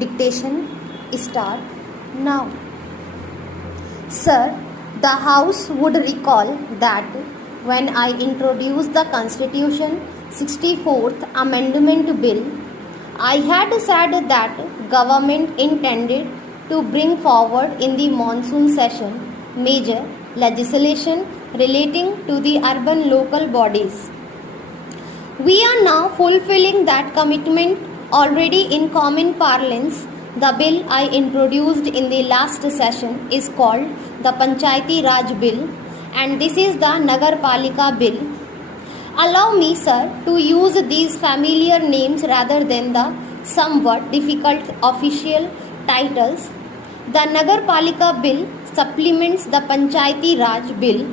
Dictation start now. Sir, the House would recall that when I introduced the Constitution 64th Amendment Bill, I had said that government intended to bring forward in the monsoon session major legislation relating to the urban local bodies. We are now fulfilling that commitment already in common parlance. The bill I introduced in the last session is called the Panchayati Raj Bill, and this is the Nagar Palika Bill. Allow me, sir, to use these familiar names rather than the somewhat difficult official titles. The Nagar Palika Bill supplements the Panchayati Raj Bill.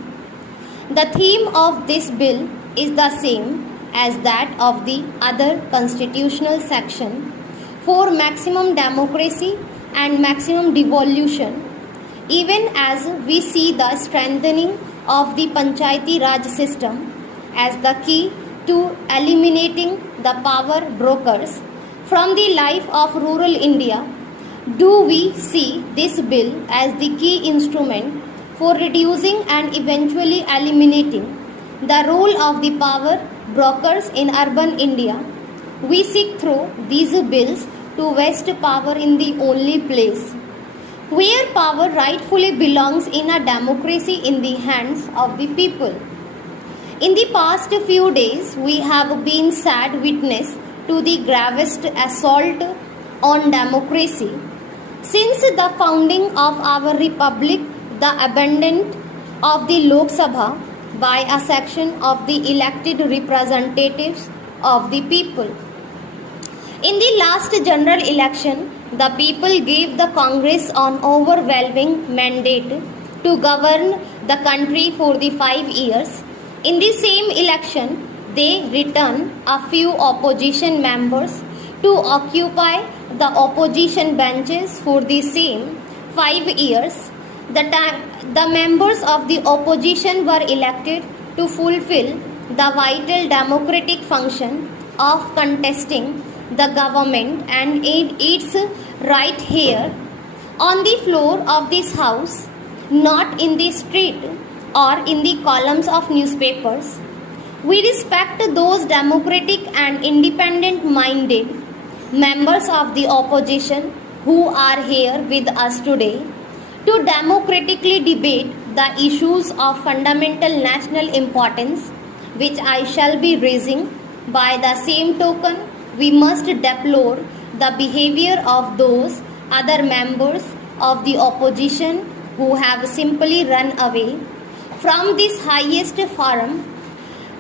The theme of this bill is the same as that of the other constitutional section for maximum democracy and maximum devolution, even as we see the strengthening of the Panchayati Raj system as the key to eliminating the power brokers from the life of rural India. Do we see this bill as the key instrument for reducing and eventually eliminating the role of the power brokers in urban India? We seek through these bills to vest power in the only place where power rightfully belongs in a democracy, in the hands of the people. In the past few days, we have been sad witness to the gravest assault on democracy since the founding of our republic, the abandonment of the Lok Sabha by a section of the elected representatives of the people. In the last general election, the people gave the Congress an overwhelming mandate to govern the country for the 5 years. In the same election, they returned a few opposition members to occupy the opposition benches for the same 5 years. The members of the opposition were elected to fulfill the vital democratic function of contesting the government and its right here on the floor of this house, not in the street or in the columns of newspapers. We respect those democratic and independent minded members of the opposition who are here with us today to democratically debate the issues of fundamental national importance, which I shall be raising. By the same token, we must deplore the behavior of those other members of the opposition who have simply run away from this highest forum.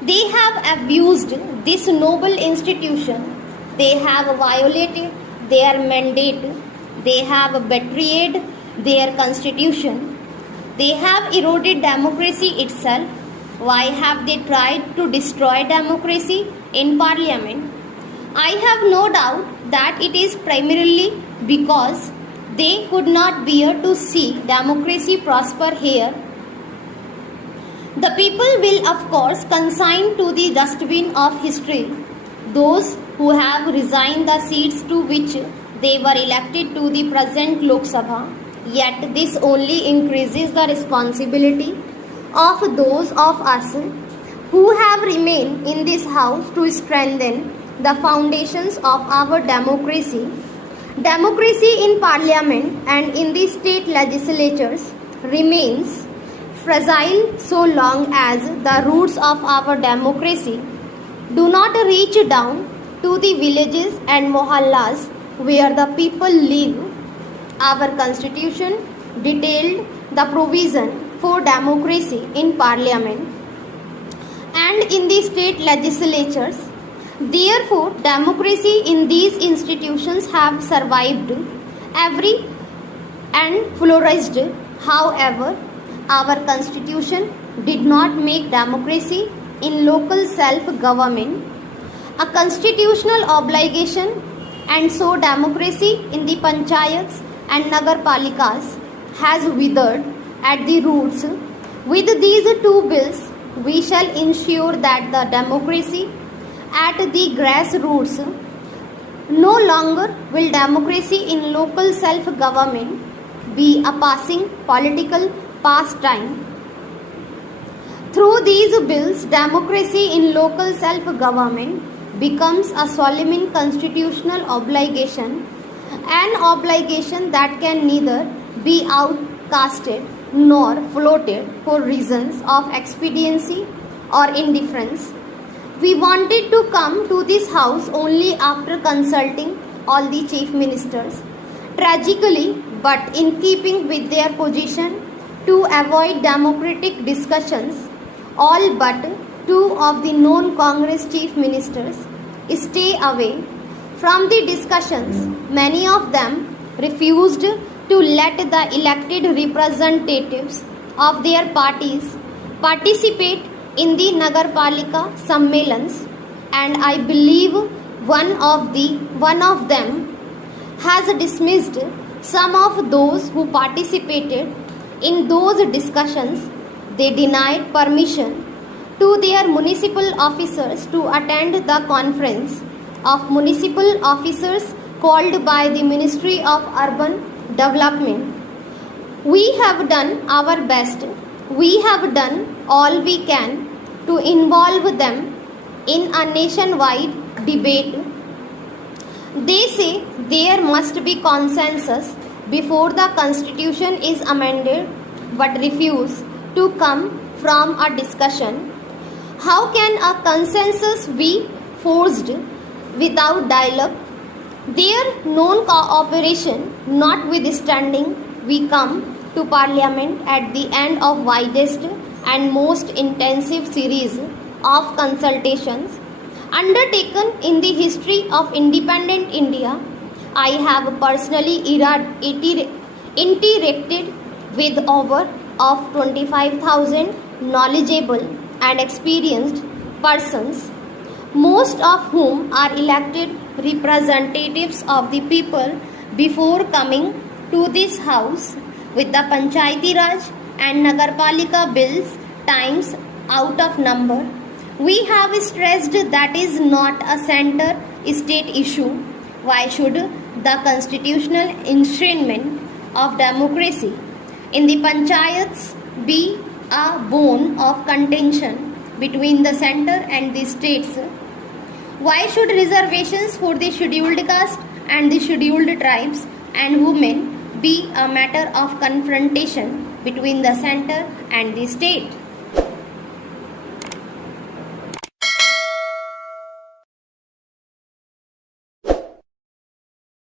They have abused this noble institution. They have violated their mandate. They have betrayed their constitution. They have eroded democracy itself. Why have they tried to destroy democracy in parliament? I have no doubt that it is primarily because they could not bear to see democracy prosper here. The people will of course consign to the dustbin of history those who have resigned the seats to which they were elected to the present Lok Sabha. Yet this only increases the responsibility of those of us who have remained in this house to strengthen the foundations of our democracy. Democracy in parliament and in the state legislatures remains fragile so long as the roots of our democracy do not reach down to the villages and mohallas where the people live. Our constitution detailed the provision for democracy in parliament and in the state legislatures. Therefore, democracy in these institutions have survived every and flourished. However, our constitution did not make democracy in local self-government a constitutional obligation, and so democracy in the panchayats and nagar palikas has withered at the roots. With these two bills, we shall ensure that the democracy at the grassroots No longer will democracy in local self-government be a passing political pastime. Through these bills, democracy in local self-government becomes a solemn constitutional obligation, an obligation that can neither be outcasted nor floated for reasons of expediency or indifference. We wanted to come to this house only after consulting all the chief ministers. Tragically, but in keeping with their position to avoid democratic discussions, all but two of the known Congress chief ministers stay away from the discussions. Many of them refused to let the elected representatives of their parties participate in the Nagarpalika Sammelans, and I believe one of them has dismissed some of those who participated in those discussions. They denied permission to their municipal officers to attend the conference of municipal officers called by the Ministry of Urban Development. We have done our best. We have done all we can to involve them in a nationwide debate. They say there must be consensus before the constitution is amended, but refuse to come from a discussion. How can a consensus be forced without dialogue? Their non cooperation notwithstanding, we come to Parliament at the end of widest and most intensive series of consultations undertaken in the history of independent India. I have personally interacted with over of 25,000 knowledgeable and experienced persons, most of whom are elected representatives of the people, before coming to this house with the Panchayati Raj and Nagarpalika bills times out of number. We have stressed that is not a center state issue. Why should the constitutional instrument of democracy in the panchayats be a bone of contention between the center and the states? Why should reservations for the scheduled caste and the scheduled tribes and women be a matter of confrontation between the center and the state?